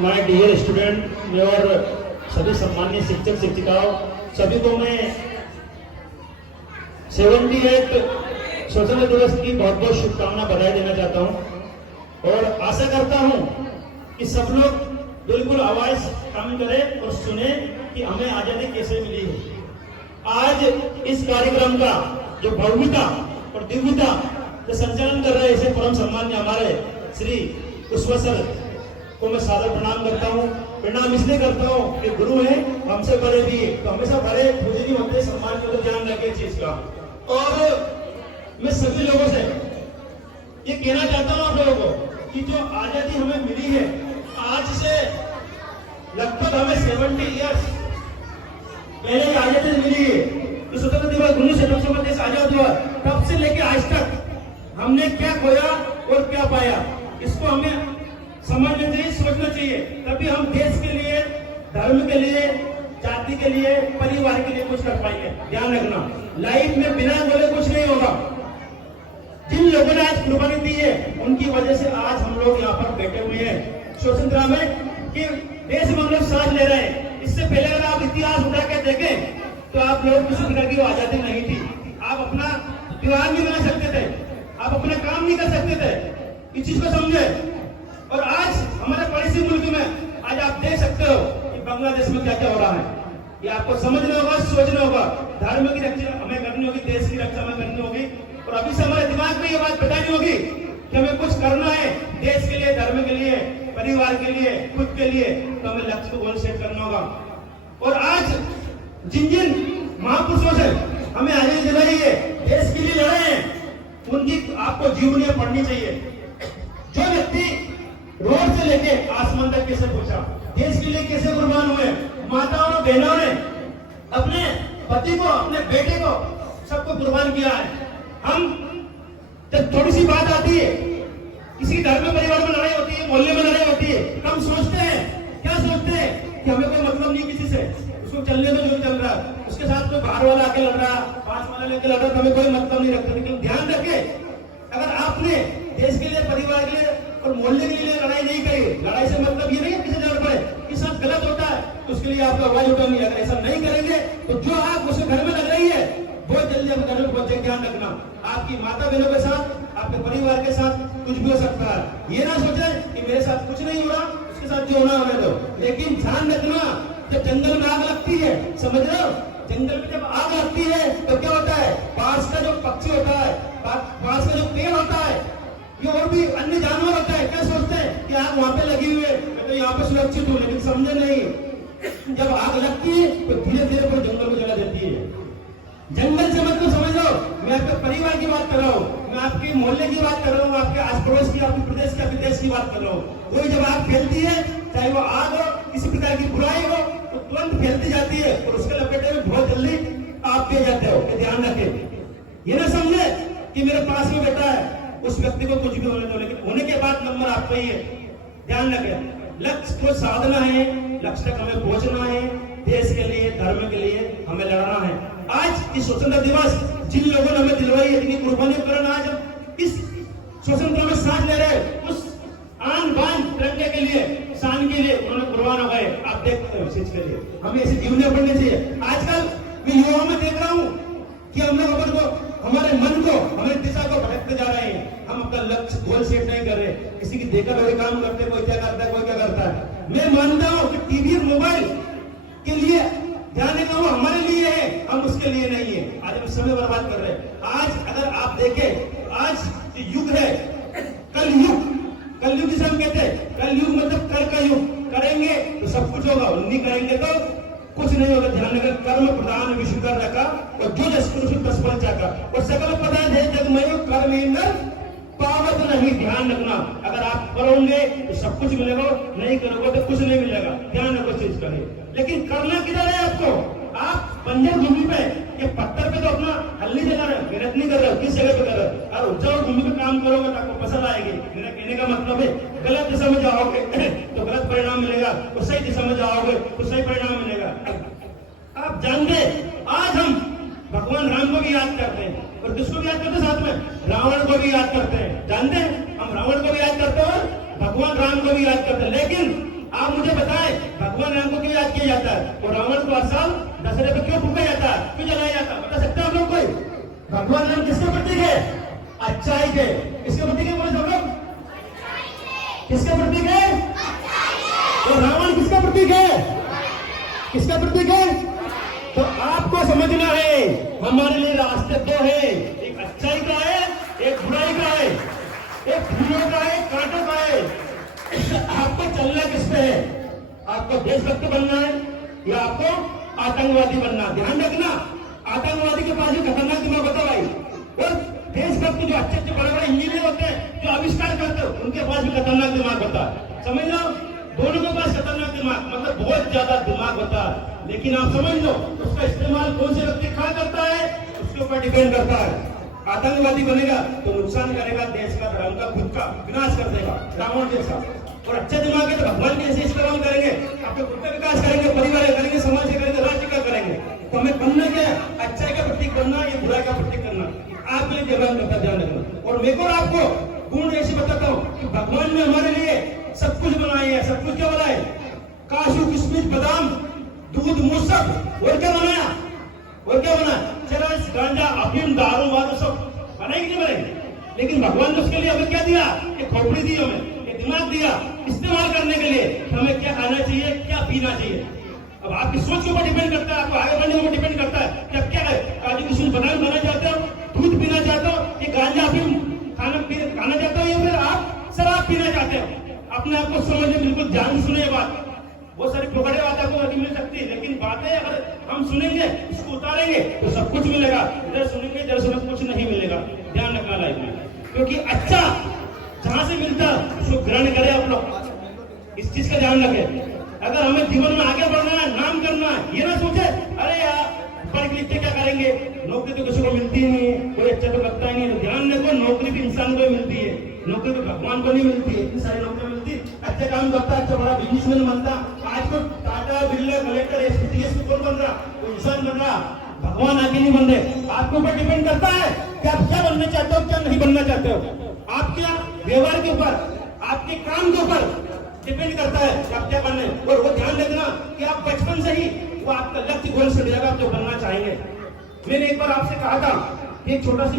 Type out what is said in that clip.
My dear student और सभी सम्मानित शिक्षक शिक्षिकाओं, सभी को मैं 78 स्वतंत्रता दिवस की बहुत बहुत शुभकामना बधाई देना चाहता हूं और आशा करता हूं कि सब लोग बिल्कुल आवाज कम करें और सुने कि हमें आजादी कैसे मिली है। आज इस कार्यक्रम का जो भव्यता और दिव्यता का संचालन कर रहे ऐसे परम सम्मान्य हमारे श्री कुशवाहा सर को मैं सादर प्रणाम करता हूँ। प्रणाम इसलिए करता हूँ कि गुरु है, हमसे बड़े भी है, तो हमेशा बड़े पूजनीय होते, सम्मान को तो ध्यान रखे चीज का। और मैं सभी लोगों से ये कहना चाहता हूँ आप लोगों को कि जो आजादी हमें मिली है, आज से लगभग हमें 70 इयर्स पहले आजादी मिली है। तो स्वतंत्रता दिवस 1947 देश आजाद हुआ, तब से लेके आज तक हमने क्या खोया और क्या पाया, इसको हमें समझना चाहिए, सोचना चाहिए। तभी हम देश के लिए, धर्म के लिए, जाति के लिए, परिवार के लिए कुछ कर पाएंगे। ध्यान रखना, लाइफ में बिना बोले कुछ नहीं होगा। जिन लोगों ने आज कुर्बानी दी है, उनकी वजह से आज हम लोग यहाँ पर बैठे हुए हैं स्वतंत्रता में, कि देश में हम लोग सांस ले रहे हैं। इससे पहले अगर आप इतिहास उठा के देखें तो आप लोग किसी प्रकार की आजादी नहीं थी। आप अपना त्योहार नहीं मना सकते थे, आप अपना काम नहीं कर सकते थे। इस चीज को समझे। और आज हमारे पड़ोसी मुल्क में आज आप देख सकते हो कि बांग्लादेश में क्या क्या हो रहा है। ये आपको समझना होगा, सोचना होगा। धर्म की रक्षा हमें करनी होगी, देश की रक्षा हमें करनी होगी। और अभी से हमारे दिमाग में ये बात बतानी होगी कि हमें कुछ करना है देश के लिए, धर्म के लिए, परिवार के लिए, खुद के लिए, तो हमें लक्ष्य को गोल सेट करना होगा। और आज जिन जिन महापुरुषों से हमें आजादी दिलाई है, देश के लिए लड़े हैं, उनकी आपको जीवनी पढ़नी चाहिए। जो व्यक्ति रोड से लेके आसमान तक कैसे पहुंचा, देश के लिए कैसे कुर्बान हुए, माताओं और बहनों ने अपने पति को, अपने बेटे को, सबको कुर्बान किया है। हम जब थोड़ी सी बात आती है, किसी धर्म परिवार में लड़ाई होती है, मोहल्ले में लड़ाई होती है, हम सोचते हैं, क्या सोचते हैं कि हमें कोई मतलब नहीं किसी से, उसको चलने दो जो चल रहा है। उसके साथ कोई बाहर वाला आके लड़ रहा, पास वाला लेके लड़ रहा, हमें कोई मतलब नहीं रखता। लेकिन ध्यान रखे, अगर आपने देश के लिए, परिवार के लिए और मोहल्ले के लिए लड़ाई नहीं करी, लड़ाई से मतलब ये नहीं है किसी जगह पर कि सब गलत होता है तो उसके लिए आपको आवाज उठानी है। अगर ऐसा नहीं करेंगे तो जो आग उसे घर में लग रही है बहुत जल्दी हम घर में पहुंचे। ध्यान रखना, आपकी माता बहनों के साथ, आपके परिवार के साथ कुछ भी हो सकता है। ये ना सोचे कि मेरे साथ कुछ नहीं हो रहा, उसके साथ जो होना होने दो। लेकिन ध्यान रखना, जब जंगल में आग लगती है, समझ रहे हो, जंगल में जब आग लगती है तो क्या होता है, पास का जो पक्षी होता है, पास का जो पेड़ होता है, ये और भी अन्य जानवर होता है, क्या सोचते हैं कि आग वहां पे लगी हुई है, मैं तो यहाँ पे सुरक्षित हूँ। लेकिन समझे नहीं, जब आग लगती है तो धीरे धीरे पूरे जंगल को जला देती है। जंगल से मतलब समझ लो, मैं आपके परिवार की बात कर रहा हूँ, मैं आपके मोहल्ले की बात कर रहा हूँ, आपके आस पड़ोस की, आपके प्रदेश की, आपके देश की बात कर रहा हूँ। वही जब आग फैलती है, चाहे वो आग हो, किसी प्रकार की बुराई हो, तो तुरंत फैलती जाती है और उसके लपेटे में बहुत जल्दी आप पे जाते हो। ध्यान रखें, ये ना समझे कि मेरे पास में बैठा है, उस व्यक्ति को कुछ भी होने दो, लेकिन होने के बाद नंबर आपका ही है। ध्यान रखें, लक्ष्य को साधना है, लक्ष्य तक हमें पहुंचना है, देश के लिए, धर्म के लिए हमें लड़ना है। आज इस स्वतंत्रता दिवस जिन लोगों ने हमें दिलवाई है, इतनी कुर्बानी करना, आज हम इस स्वतंत्रता में सांस ले रहे हैं, उस आन बान तिरंगे के लिए, शान के लिए उन्होंने कुर्बान हो गए। आप देखते हैं उस चीज के लिए हमें ऐसी जीवनी पढ़नी चाहिए। आजकल मैं युवाओं में देख रहा हूँ कि हम लोग अपन को, हमारे मन को, हमारी दिशा को भटकते जा रहे हैं। हम अपना लक्ष्य गोल सेट नहीं कर रहे, किसी की देखा हुए काम करते, कोई क्या करता है, कोई क्या करता है। मैं मानता हूँ कि टीवी और मोबाइल के लिए ध्यान देना वो हमारे लिए है, हम उसके लिए नहीं है। आज हम समय बर्बाद कर रहे हैं। आज अगर आप देखें, आज जो युग है कलयुग, कलयुग जिसे हम कहते हैं, कलयुग मतलब कर का युग। करेंगे तो सब कुछ होगा, नहीं करेंगे तो कुछ नहीं होगा। ध्यान रखकर कर्म प्रधान विश्व कर रखा और जो दस फल चाका और सकल पदार्थ है जगमय कर्म पावत नहीं। ध्यान रखना, अगर आप करोगे तो सब कुछ मिलेगा, नहीं करोगे तो कुछ नहीं मिलेगा। ध्यान रखो चीज का है। लेकिन करना किधर है आपको? आप बंजर भूमि पे, ये पत्थर पे तो अपना हल्ली चला रहे हो, मेहनत नहीं कर रहे हो, किस जगह पे कर रहे हो? और उपजाऊ भूमि पे काम करोगे तो आपको फसल आएगी। मेरा कहने का मतलब है, गलत दिशा में जाओगे तो गलत परिणाम मिलेगा, और सही दिशा में जाओगे तो सही परिणाम मिलेगा। आप जानते, आज हम भगवान राम को भी याद करते हैं और किसको भी याद करते हैं? साथ में रावण को भी याद करते हैं। जानते हैं, हम रावण को भी याद करते हैं और भगवान राम को भी याद करते हैं। लेकिन आप फूका जाता है, क्यों जलाया जाता है, बता सकते हैं आप लोग कोई? भगवान राम किसके प्रतीक है? अच्छाई के। किसके प्रतीक है बोले सब लोग? किसका प्रतीक है? तो रावण किसका प्रतीक है? किसका प्रतीक है? तो आपको समझना है हमारे लिए रास्ते दो है, एक अच्छाई का है, एक बुराई का है, एक फूलों का है, कांटों का है। आपको चलना किस पे है? आपको देशभक्त बनना है या आपको आतंकवादी बनना? ध्यान रखना, आतंकवादी के पास भी खतरनाक दिमाग होता है भाई, और देशभक्त जो अच्छे अच्छे बड़े बड़े इंजीनियर होते हैं, जो आविष्कार करते हैं, उनके पास भी खतरनाक दिमाग होता है। समझ लो, दोनों के पास खतरनाक दिमाग, मतलब बहुत ज्यादा दिमाग होता है। लेकिन आप समझ लो, उसका इस्तेमाल कौन से व्यक्ति कहाँ करता है, उसके ऊपर डिपेंड करता है। आतंकवादी बनेगा तो नुकसान करेगा देश का, धर्म का, खुद का विनाश कर देगा, रावण जैसा। और अच्छा दिमाग है तो भगवान के जैसे इस्तेमाल करेंगे, आपके खुद का विकास करेंगे, परिवार का करेंगे, समाज का करेंगे, राज्य का करेंगे। तो हमें बनना क्या है? अच्छाई का प्रतीक बनना, ये बुराई का प्रतीक करना। आपके लिए ध्यान रखना। और मैं को आपको गुण ऐसे बताता हूँ कि भगवान ने हमारे लिए सब कुछ बनाया है। सब कुछ क्या बनाया? काजू, किशमिश, बादाम, दूध, मूसक, और क्या बनाया? और क्या बना? चरस, गांजा, अफीम, दारू वारू सब बनाएंगे नहीं बनाएंगे? लेकिन भगवान ने उसके लिए हमें क्या दिया? एक खोपड़ी दी, हमें एक दिमाग दिया इस्तेमाल करने के लिए। हमें क्या खाना चाहिए, क्या पीना चाहिए। अब आपकी सोच के ऊपर डिपेंड करता है, आपको आगे बढ़ने के ऊपर डिपेंड करता है कि आप क्या है, काजू किशमिश बादाम खाना चाहते हो, दूध पीना चाहते हो, ये गांजा अफीम खाना चाहते हो, या फिर आप शराब पीना चाहते हो। अपने आप को समझे, बिल्कुल ध्यान सुने ये बात। बहुत सारी पकड़े बात आपको नहीं मिल सकती, लेकिन बातें अगर हम सुनेंगे, इसको उतारेंगे तो सब कुछ मिलेगा। इधर सुनेंगे, इधर सुनेंगे, कुछ नहीं मिलेगा। ध्यान रखना लाइफ में, क्योंकि अच्छा जहां से मिलता उसको ग्रहण करें आप लोग। इस चीज का ध्यान रखें। अगर हमें जीवन में आगे बढ़ना है, नाम करना है, ये ना सोचे अरे यार पढ़ लिख के क्या करेंगे, नौकरी तो किसी को मिलती नहीं है, कोई अच्छा तो लगता ही नहीं। ध्यान रखो, नौकरी भी इंसान को मिलती है, नौकरी तो भगवान को नहीं मिलती है। इतनी सारी नौकरी मिलती है, अच्छा काम करता है, अच्छा बड़ा बिजनेसमैन बनता। आज को टाटा, बिरला, कलेक्टर, एसपी कौन बन रहा? कोई इंसान बन रहा, भगवान आगे नहीं बन रहे। आपके ऊपर डिपेंड करता है कि आप क्या बनना चाहते हो, क्या नहीं बनना चाहते हो। आपके व्यवहार के ऊपर, आपके काम के ऊपर डिपेंड करता है कि आप क्या करना है। और वो ध्यान रखना कि आप बचपन से ही वो आपका लक्ष्य गोल से जाएगा, आप जो बनना चाहेंगे। मैंने एक बार आपसे कहा था कि एक छोटा सा